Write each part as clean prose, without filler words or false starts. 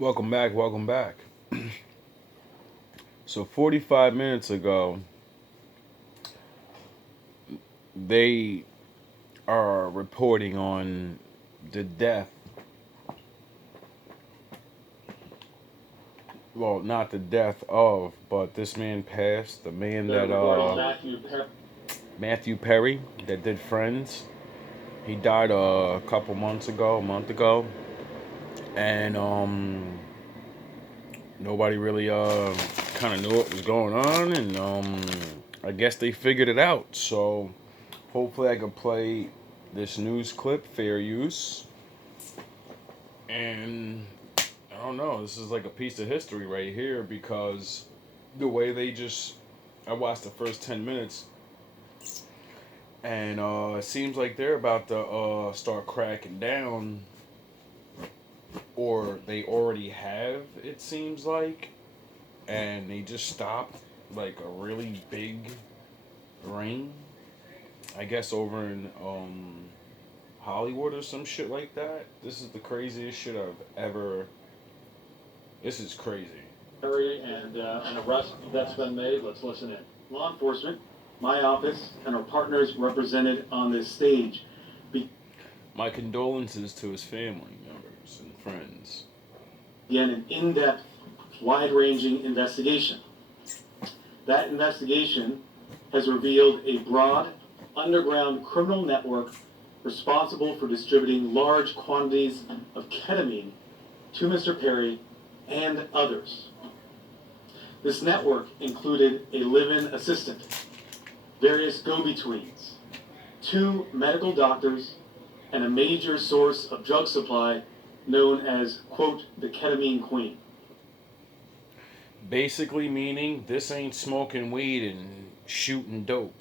Welcome back, welcome back. So 45 minutes ago, they are reporting on the death. Well, not the death of, but this man passed. The man that Matthew Perry that did Friends. He died a couple months ago, a month ago, and nobody really kind of knew what was going on, and I guess they figured it out. So hopefully I can play this news clip, fair use. And I don't know, this is like a piece of history right here because the way I watched the first 10 minutes and it seems like they're about to start cracking down, or they already have, it seems like, and they just stopped like a really big rain, I guess over in Hollywood or some shit like that. This is the craziest shit I've ever. This is crazy. And an arrest that's been made. Let's listen in. Law enforcement, my office, and our partners represented on this stage. My condolences to his family members and friends. Began an in-depth, wide-ranging investigation. That investigation has revealed a broad, underground criminal network responsible for distributing large quantities of ketamine to Mr. Perry and others. This network included a live-in assistant, various go-betweens, 2 medical doctors, and a major source of drug supply known as, quote, the ketamine queen. Basically meaning this ain't smoking weed and shooting dope.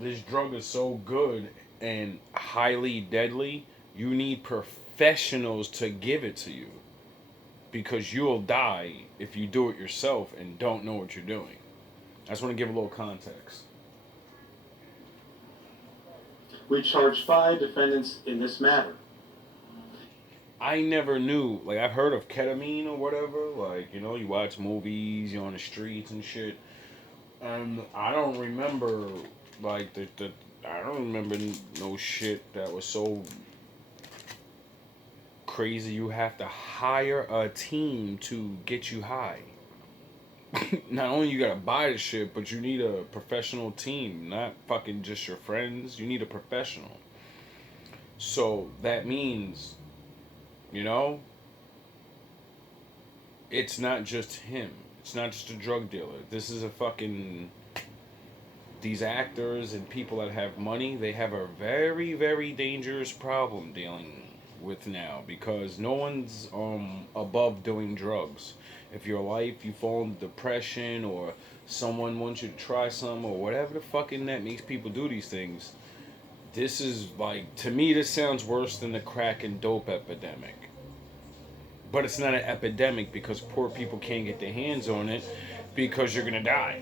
This drug is so good and highly deadly, you need professionals to give it to you. Because you'll die if you do it yourself and don't know what you're doing. I just want to give a little context. We charged 5 defendants in this matter. I never knew, like, I've heard of ketamine or whatever, like, you know, you watch movies, you're on the streets and shit, and I don't remember, like, I don't remember no shit that was so crazy you have to hire a team to get you high. Not only you gotta buy the shit, but you need a professional team, not fucking just your friends. You need a professional. So that means, you know, it's not just him. It's not just a drug dealer. This is a fucking. These actors and people that have money, they have a very, very dangerous problem dealing with now because no one's above doing drugs. If your life you fall into depression or someone wants you to try some or whatever the fucking that makes people do these things, this is like, to me this sounds worse than the crack and dope epidemic. But it's not an epidemic because poor people can't get their hands on it because you're gonna die.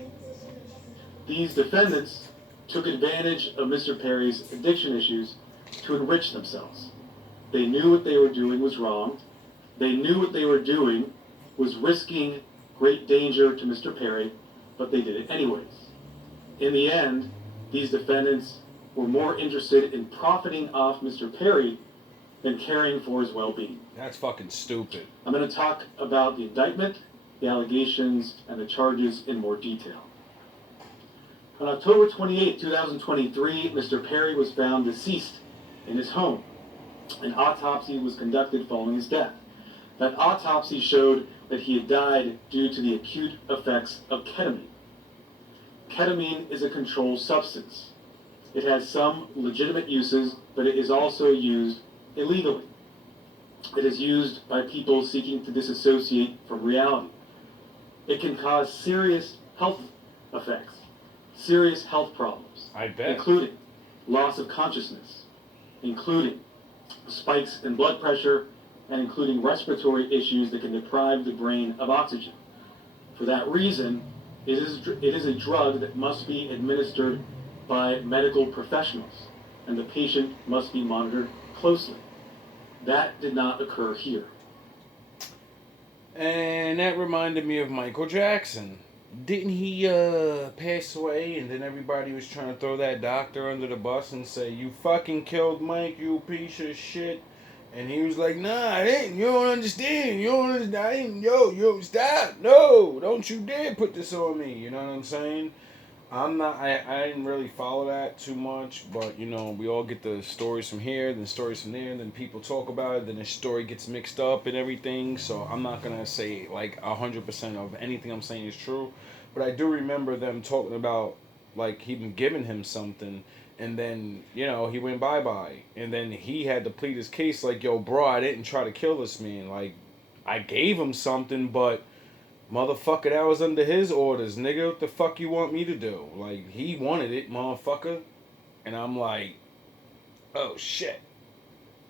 These defendants took advantage of Mr. Perry's addiction issues to enrich themselves. They knew what they were doing was wrong. They knew what they were doing was risking great danger to Mr. Perry, but they did it anyways. In the end, these defendants were more interested in profiting off Mr. Perry than caring for his well-being. That's fucking stupid. I'm going to talk about the indictment, the allegations, and the charges in more detail. On October 28, 2023, Mr. Perry was found deceased in his home. An autopsy was conducted following his death. That autopsy showed that he had died due to the acute effects of ketamine. Ketamine is a controlled substance. It has some legitimate uses, but it is also used illegally. It is used by people seeking to disassociate from reality. It can cause serious health effects, serious health problems, I bet. including loss of consciousness, including spikes in blood pressure, and including respiratory issues that can deprive the brain of oxygen. For that reason, it is a drug that must be administered by medical professionals, and the patient must be monitored closely. That did not occur here. And that reminded me of Michael Jackson. Didn't he pass away and then everybody was trying to throw that doctor under the bus and say, "You fucking killed Mike, you piece of shit." And he was like, "Nah, I didn't. You don't understand. You don't understand. I didn't. Yo, stop. No, don't you dare put this on me." You know what I'm saying? I didn't really follow that too much, but we all get the stories from here, then stories from there, and then people talk about it, then the story gets mixed up and everything. So I'm not gonna say like 100% of anything I'm saying is true, but I do remember them talking about like he been giving him something, and then he went bye bye, and then he had to plead his case like, "Yo, bro, I didn't try to kill this man. Like, I gave him something, but." Motherfucker, that was under his orders, nigga. What the fuck you want me to do? Like, he wanted it, motherfucker. And I'm like, oh shit.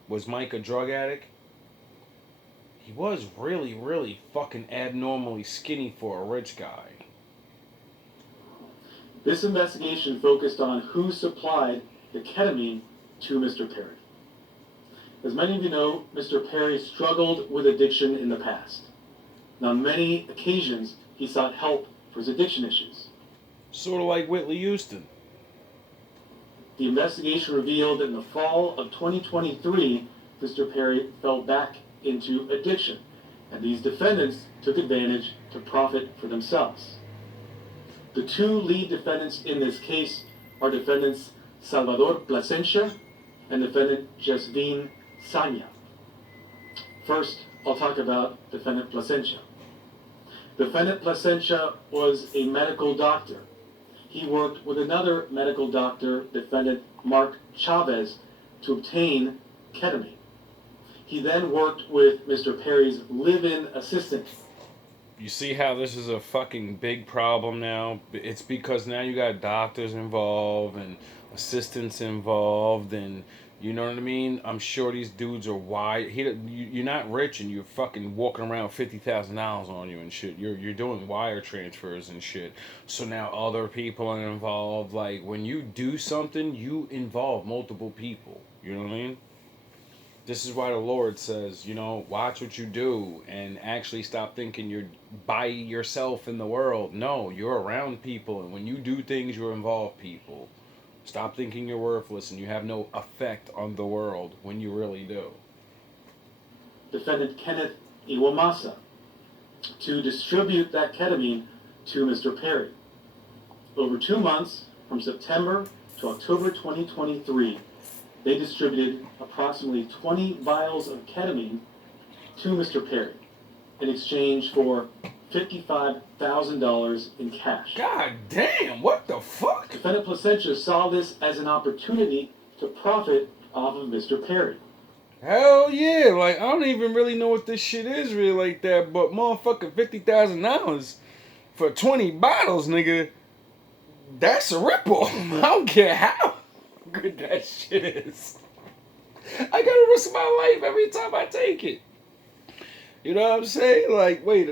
Was Mike a drug addict? He was really, really fucking abnormally skinny for a rich guy. This investigation focused on who supplied the ketamine to Mr. Perry. As many of you know, Mr. Perry struggled with addiction in the past. And on many occasions, he sought help for his addiction issues. Sort of like Whitley Houston. The investigation revealed that in the fall of 2023, Mr. Perry fell back into addiction, and these defendants took advantage to profit for themselves. The two lead defendants in this case are defendants Salvador Plasencia and defendant Jasvin Sanya. First, I'll talk about defendant Plasencia. Defendant Plasencia was a medical doctor. He worked with another medical doctor, defendant Mark Chavez, to obtain ketamine. He then worked with Mr. Perry's live-in assistant. You see how this is a fucking big problem now? It's because now you got doctors involved and assistants involved, and you know what I mean? I'm sure these dudes are wide. You're not rich and you're fucking walking around $50,000 on you and shit. You're doing wire transfers and shit. So now other people are involved. Like, when you do something, you involve multiple people. You know what I mean? This is why the Lord says, watch what you do and actually stop thinking you're by yourself in the world. No, you're around people, and when you do things, you involve people. Stop thinking you're worthless and you have no effect on the world when you really do. Defendant Kenneth Iwamasa to distribute that ketamine to Mr. Perry. Over 2 months, from September to October 2023, they distributed approximately 20 vials of ketamine to Mr. Perry in exchange for $55,000 in cash. God damn, what the fuck? Defendant Plasencia saw this as an opportunity to profit off of Mr. Perry. Hell yeah, like, I don't even really know what this shit is really like that, but motherfucking $50,000 for 20 bottles, nigga, that's a ripple. I don't care how good that shit is. I gotta risk my life every time I take it. You know what I'm saying? Like, wait,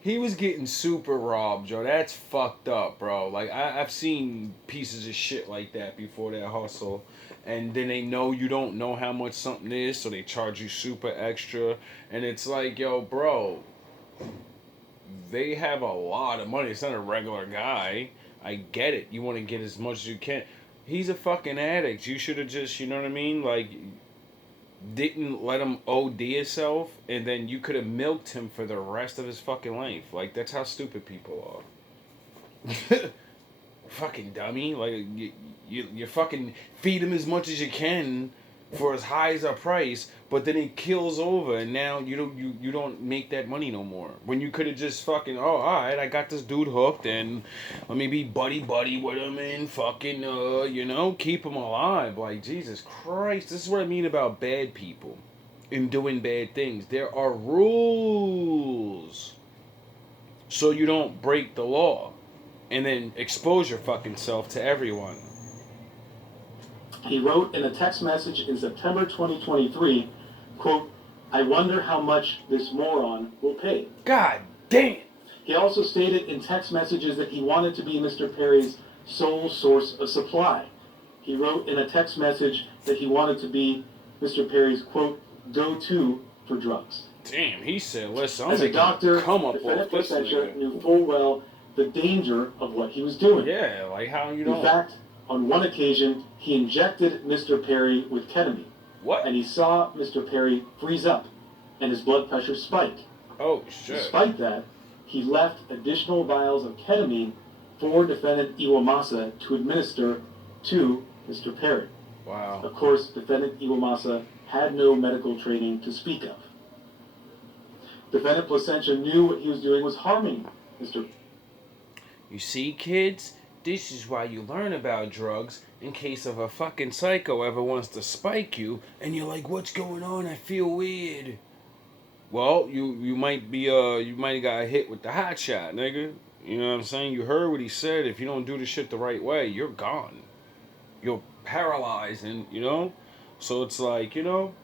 he was getting super robbed, yo. That's fucked up, bro. Like, I've seen pieces of shit like that before that hustle. And then they know you don't know how much something is, so they charge you super extra. And it's like, yo, bro, they have a lot of money. It's not a regular guy. I get it. You want to get as much as you can. He's a fucking addict. You should have just, you know what I mean? Like, didn't let him OD himself, and then you could have milked him for the rest of his fucking life. Like, that's how stupid people are. Fucking dummy. Like, you fucking feed him as much as you can for as high as a price, but then he kills over, and now you don't make that money no more. When you could have just fucking, alright, I got this dude hooked, and let me be buddy with him and fucking, keep him alive. Like, Jesus Christ, this is what I mean about bad people and doing bad things. There are rules, so you don't break the law and then expose your fucking self to everyone. He wrote in a text message in September 2023, quote, "I wonder how much this moron will pay." God damn. He also stated in text messages that he wanted to be Mr. Perry's sole source of supply. He wrote in a text message that he wanted to be Mr. Perry's, quote, "go-to for drugs. Damn, he said, listen, I'm As a making doctor, come up defendant off this Placentia nigga. knew full well the danger of what he was doing. Yeah, like how you In know. fact, on one occasion, he injected Mr. Perry with ketamine. What? And he saw Mr. Perry freeze up and his blood pressure spike. Oh, shit. Despite that, he left additional vials of ketamine for defendant Iwamasa to administer to Mr. Perry. Wow. Of course, defendant Iwamasa had no medical training to speak of. Defendant Placentia knew what he was doing was harming Mr. You see, kids? This is why you learn about drugs in case of a fucking psycho ever wants to spike you and you're like, what's going on? I feel weird. Well, you might be you might have got hit with the hot shot, nigga. You know what I'm saying? You heard what he said. If you don't do the shit the right way, you're gone. You're paralyzed, and you know. So it's like, you know.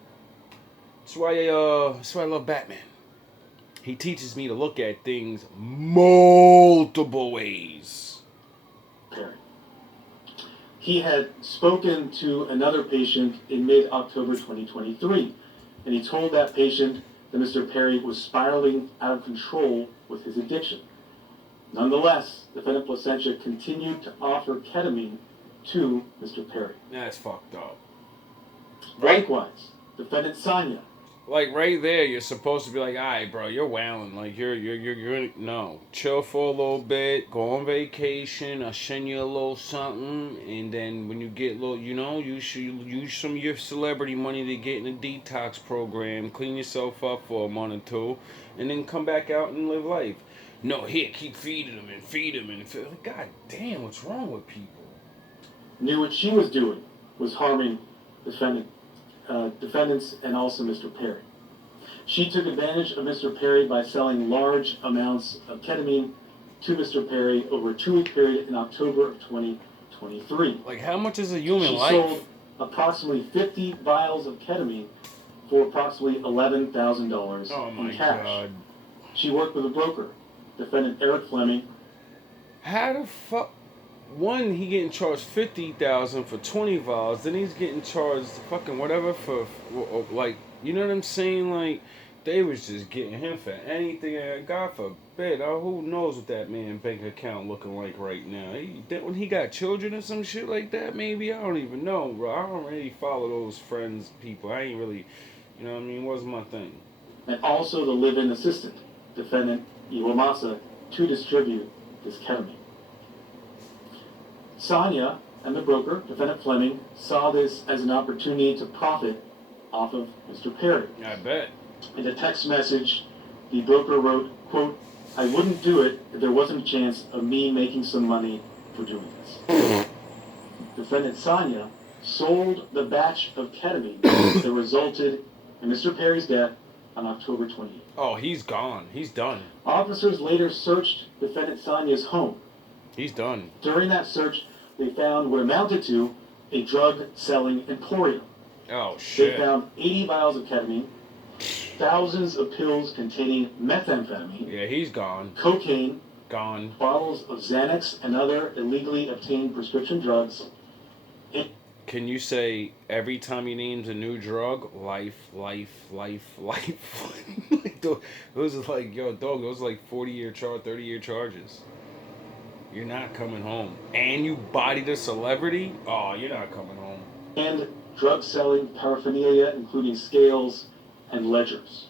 That's why I love Batman. He teaches me to look at things multiple ways. Perry. He had spoken to another patient in mid-October 2023, and he told that patient that Mr. Perry was spiraling out of control with his addiction. Nonetheless, defendant Placentia continued to offer ketamine to Mr. Perry. That's fucked up. Likewise, defendant Sonia. Like right there, you're supposed to be like, all right, bro, you're wailing. Like you're no, chill for a little bit, go on vacation. I'll send you a little something, and then when you get a little, you know, you should use some of your celebrity money to get in a detox program, clean yourself up for a month or two, and then come back out and live life. No, here, keep feeding them and feed them, and like, God damn, what's wrong with people? Knew what she was doing was harming defendants and also Mr. Perry. She took advantage of Mr. Perry by selling large amounts of ketamine to Mr. Perry over a 2-week period in October of 2023. Like, how much is a human life? She sold approximately 50 vials of ketamine for approximately $11,000 in cash. God. She worked with a broker, defendant Eric Fleming. How the fuck? One, he getting charged $50,000 for 20 vials. Then he's getting charged fucking whatever for like, you know what I'm saying? Like, they was just getting him for anything. God forbid. Who knows what that man's bank account looking like right now? When he got children or some shit like that, maybe I don't even know, bro. I don't really follow those friends, people. I ain't really, you know what I mean? It wasn't my thing. And also the live-in assistant, defendant Iwamasa, to distribute this ketamine. Sonia and the broker, defendant Fleming, saw this as an opportunity to profit off of Mr. Perry. I bet. In a text message, the broker wrote, quote, "I wouldn't do it if there wasn't a chance of me making some money for doing this." Defendant Sonia sold the batch of ketamine that resulted in Mr. Perry's death on October 28th. Oh, he's gone. He's done. Officers later searched defendant Sonia's home. He's done. During that search, they found what amounted to a drug-selling emporium. Oh, shit. They found 80 vials of ketamine, thousands of pills containing methamphetamine. Yeah, he's gone. Cocaine. Gone. Bottles of Xanax and other illegally obtained prescription drugs. Can you say every time he names a new drug, life? Like, those are like, yo, dog, those are like 40-year charge, 30-year charges. You're not coming home. And you bodied a celebrity? Oh, you're not coming home. And drug-selling paraphernalia, including scales and ledgers.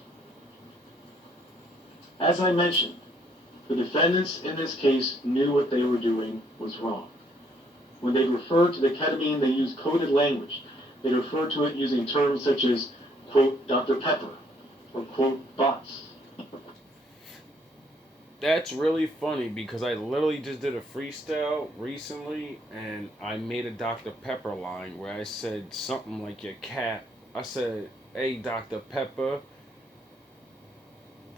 As I mentioned, the defendants in this case knew what they were doing was wrong. When they referred to the ketamine, they used coded language. They referred to it using terms such as, quote, Dr. Pepper, or, quote, bots. That's really funny because I literally just did a freestyle recently and I made a Dr. Pepper line where I said something like your cat. I said, hey, Dr. Pepper,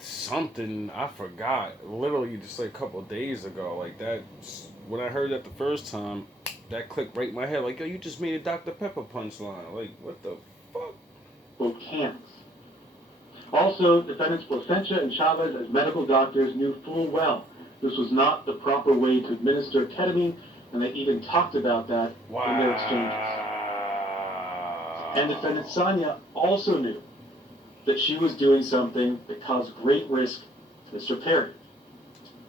something, I forgot. Literally just like a couple of days ago. Like that, when I heard that the first time, that clicked right in my head. Like, yo, you just made a Dr. Pepper punchline. Like, what the fuck? Quote, cans. Also, defendants Placentia and Chavez, as medical doctors, knew full well this was not the proper way to administer ketamine, and they even talked about that in their exchanges. And defendant Sonia also knew that she was doing something that caused great risk to Mr. Perry.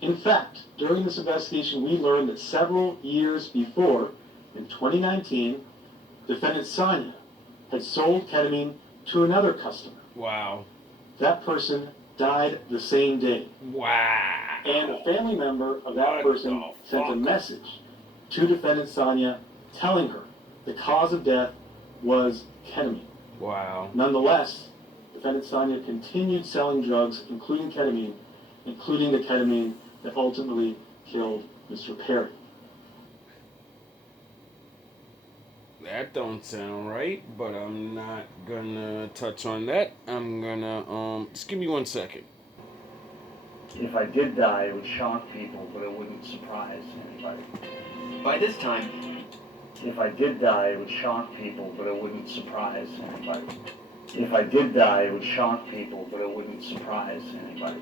In fact, during this investigation, we learned that several years before, in 2019, defendant Sonia had sold ketamine to another customer. Wow. That person died the same day. Wow. And a family member of that person sent a message to defendant Sonia telling her the cause of death was ketamine. Wow. Nonetheless, defendant Sonia continued selling drugs, including the ketamine that ultimately killed Mr. Perry. That don't sound right, but I'm not gonna touch on that. I'm gonna, just give me 1 second. If I did die, it would shock people, but it wouldn't surprise anybody. By this time, If I did die, it would shock people, but it wouldn't surprise anybody. If I did die, it would shock people, but it wouldn't surprise anybody.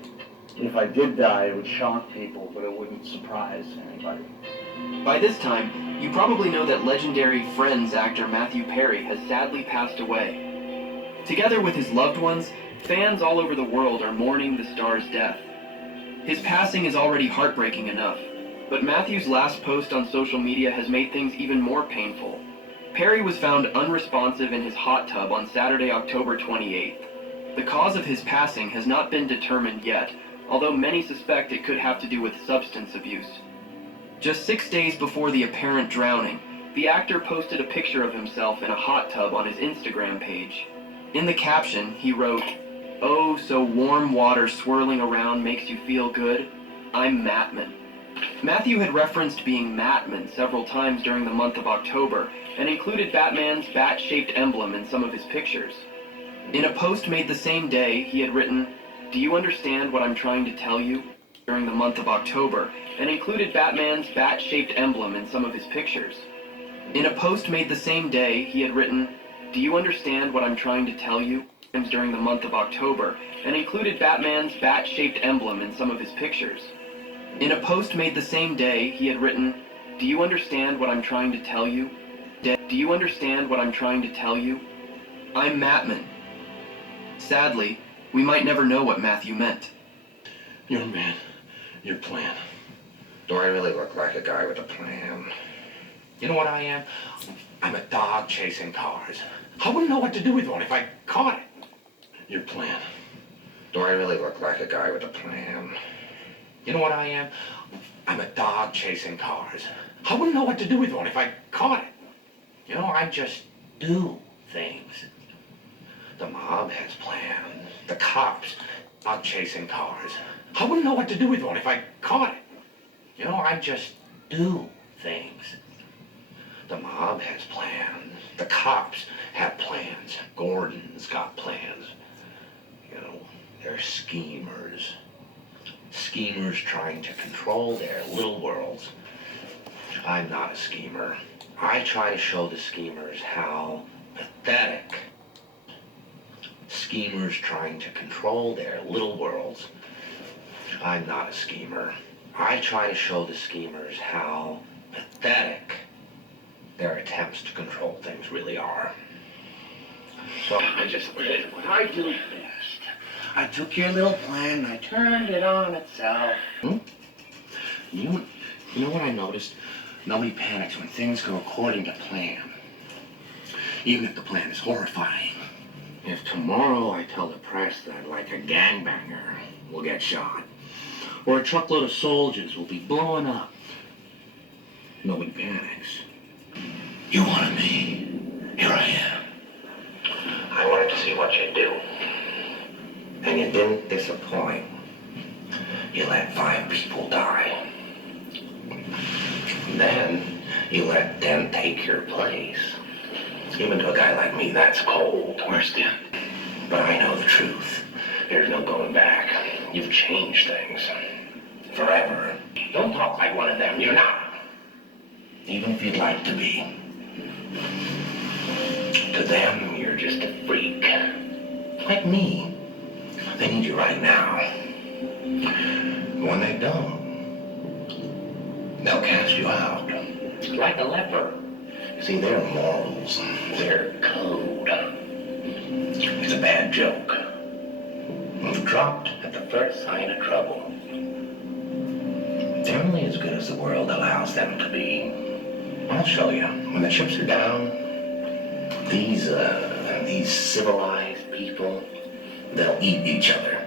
If I did die, it would shock people, but it wouldn't surprise anybody. By this time, you probably know that legendary Friends actor Matthew Perry has sadly passed away. Together with his loved ones, fans all over the world are mourning the star's death. His passing is already heartbreaking enough, but Matthew's last post on social media has made things even more painful. Perry was found unresponsive in his hot tub on Saturday, October 28th. The cause of his passing has not been determined yet, although many suspect it could have to do with substance abuse. Just 6 days before the apparent drowning, the actor posted a picture of himself in a hot tub on his Instagram page. In the caption, he wrote, "Oh, so warm water swirling around makes you feel good? I'm Mattman." Matthew had referenced being Mattman several times during the month of October and included Batman's bat-shaped emblem in some of his pictures. In a post made the same day, he had written, "Do you understand what I'm trying to tell you?" during the month of October, and included Batman's bat-shaped emblem in some of his pictures. In a post made the same day, he had written, "Do you understand what I'm trying to tell you?" during the month of October, and included Batman's bat-shaped emblem in some of his pictures. In a post made the same day, he had written, "Do you understand what I'm trying to tell you? Do you understand what I'm trying to tell you? I'm Mattman." Sadly, we might never know what Matthew meant. Young man, your plan. Do I really look like a guy with a plan? You know what I am? I'm a dog chasing cars. I wouldn't know what to do with one if I caught it. Your plan. Do I really look like a guy with a plan? You know what I am? I'm a dog chasing cars. I wouldn't know what to do with one if I caught it. You know, I just do things. The mob has plans. The cops are chasing cars. I wouldn't know what to do with one if I caught it. You know, I just do things. The mob has plans. The cops have plans. Gordon's got plans. You know, they're schemers. Schemers trying to control their little worlds. I'm not a schemer. I try to show the schemers how pathetic. Schemers trying to control their little worlds. I'm not a schemer. I try to show the schemers how pathetic their attempts to control things really are. So I just did what I do best. I took your little plan and I turned it on itself. You know what I noticed? Nobody panics when things go according to plan. Even if the plan is horrifying. If tomorrow I tell the press that, like, a gangbanger will get shot, or a truckload of soldiers will be blown up, nobody panics. You wanted me. Here I am. I wanted to see what you'd do. And you didn't disappoint. You let 5 people die. Then you let them take your place. Even to a guy like me, that's cold. Where's Tim? But I know the truth. There's no going back. You've changed things. Forever. Don't talk like one of them. You're not. Even if you'd like to be. To them, you're just a freak. Like me. They need you right now. When they don't, they'll cast you out. Like a leper. See, their morals, their code. It's a bad joke. was dropped at the first sign of trouble. They're only as good as the world allows them to be. I'll show you. When the chips are down, these civilized people, they'll eat each other.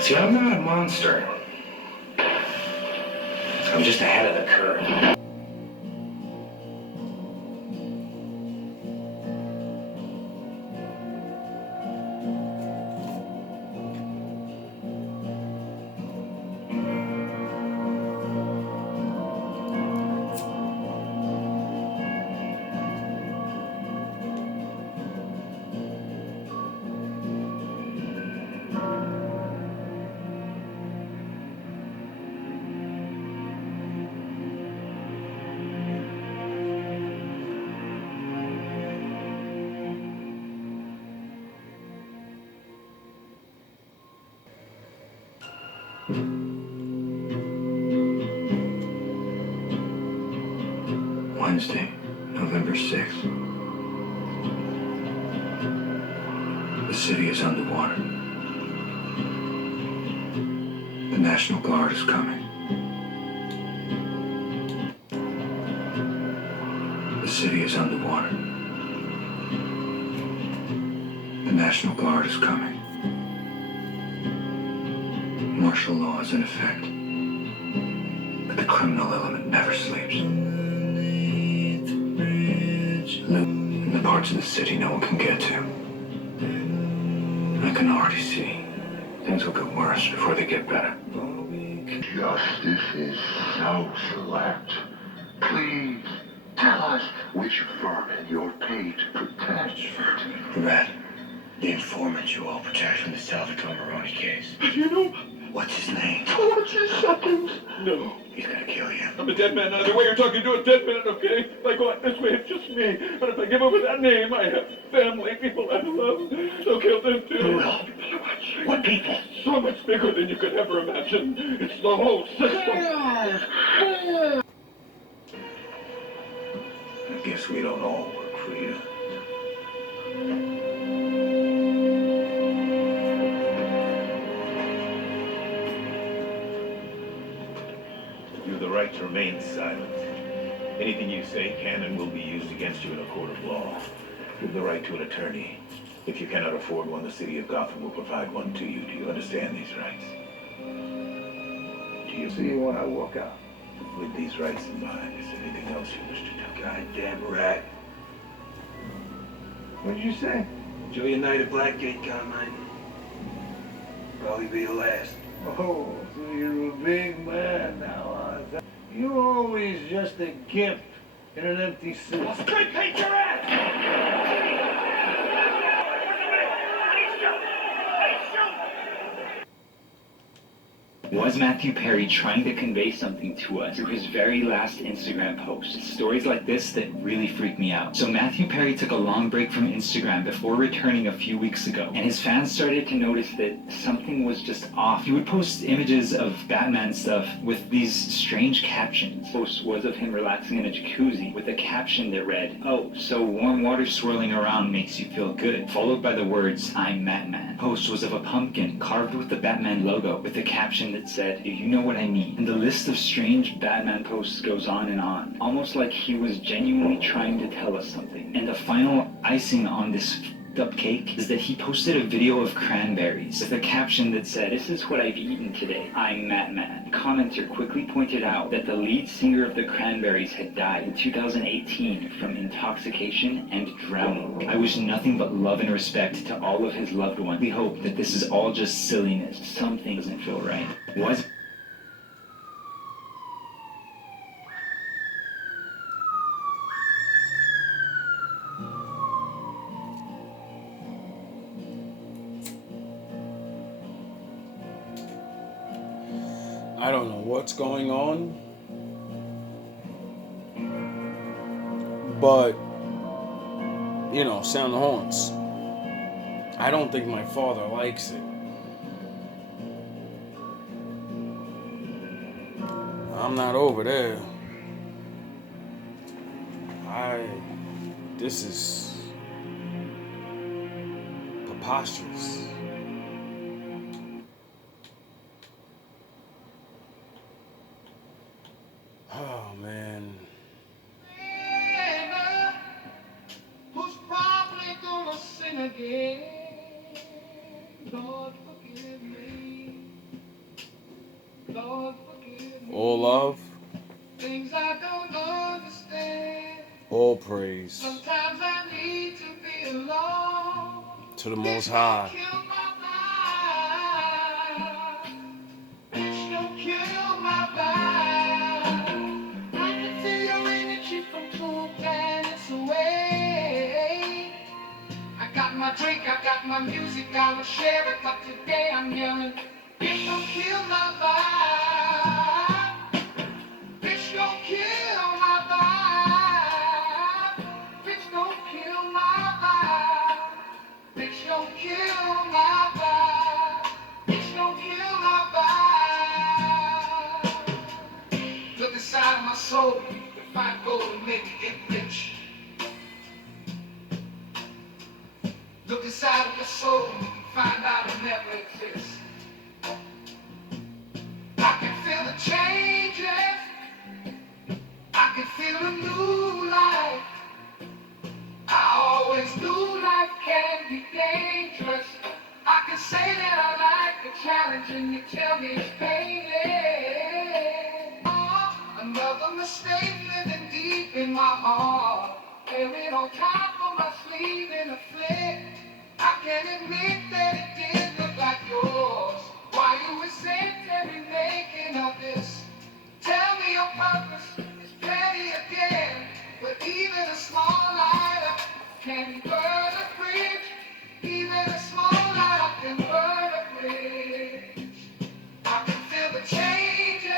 See, I'm not a monster. I'm just ahead of the curve. Wednesday, November 6th. The city is underwater. The National Guard is coming. The city is underwater. The National Guard is coming. Martial law is in effect. But the criminal element never sleeps. In the parts of the city no one can get to. I can already see things will get worse before they get better. Justice is so select. Please tell us which vermin you're paid to protect. Red, the informant you all protect from the Salvatore Moroni case. You know, What's his name? torture seconds. No. He's gonna kill you. I'm a dead man. The way you're talking to a dead man, okay? Like what? This way, it's just me. But if I give over that name, I have family, people I love. They'll kill them too. What people? So much bigger than you could ever imagine. It's the whole system. I guess we don't all work for you. You have the right to remain silent. Anything you say can and will be used against you in a court of law. You have the right to an attorney. If you cannot afford one, the city of Gotham will provide one to you. Do you understand these rights? Do you see when I walk out? With these rights in mind, is there anything else you wish to do? Goddamn rat. What did you say? Enjoy your night at Blackgate, Carmine. Probably be the last. Oh, so you're a big man now, huh? You're always just a gimp in an empty suit. Was Matthew Perry trying to convey something to us through his very last Instagram post? Stories like this that really freak me out. So Matthew Perry took a long break from Instagram before returning a few weeks ago, and his fans started to notice that something was just off. He would post images of Batman stuff with these strange captions. The post was of him relaxing in a jacuzzi with a caption that read, "Oh, so warm water swirling around makes you feel good," followed by the words, "I'm Mattman." The post was of a pumpkin carved with the Batman logo with a caption that said, "Do you know what I mean?" And the list of strange Batman posts goes on, almost like he was genuinely trying to tell us something. And the final icing on this up cake is that he posted a video of cranberries with a caption that said, "This is what I've eaten today. I'm Mattman." The commenter quickly pointed out that the lead singer of the Cranberries had died in 2018 from intoxication and drowning. I wish nothing but love and respect to all of his loved ones. We hope that this is all just silliness. Something doesn't feel right. Was I don't know what's going on, but, you know, sound the horns. I don't think my father likes it. I'm not over there. This is preposterous. All love, Things I don't understand. all praise Sometimes I need to be alone. to the Most High. Kill my vibe. Bitch, don't kill my vibe. I can feel your energy from 2 planets away. I got my drink, I got my music, I will share it, but today I'm yelling. Bitch, don't kill my vibe. Bitch, don't kill my vibe. Bitch, don't kill my vibe. Bitch, don't kill my vibe. Bitch, don't kill my vibe. Look inside my soul. If I go and make it get rich. Look inside of your soul. Find out it never exists. I can feel the changes. I can feel a new life. I always knew life can be dangerous. I can say that I like the challenge and you tell me it's painless. Oh, another mistake living deep in my heart. Wearing on top of my sleeve in a flick. I can admit that it did look like yours. Why you resent every making of this? Tell me your purpose is plenty again. But even a small lighter can burn a bridge. Even a small lighter can burn a bridge. I can feel the changes.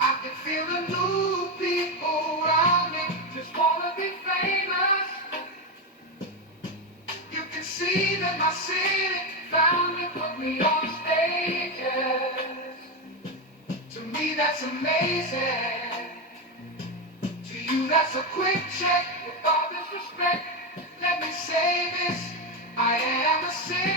I can feel the new people around me. Just wanna be famous. You can see that my city found me, put me on stages. To me that's amazing. To you that's a quick check. With all this respect, let me say this. I am a citizen.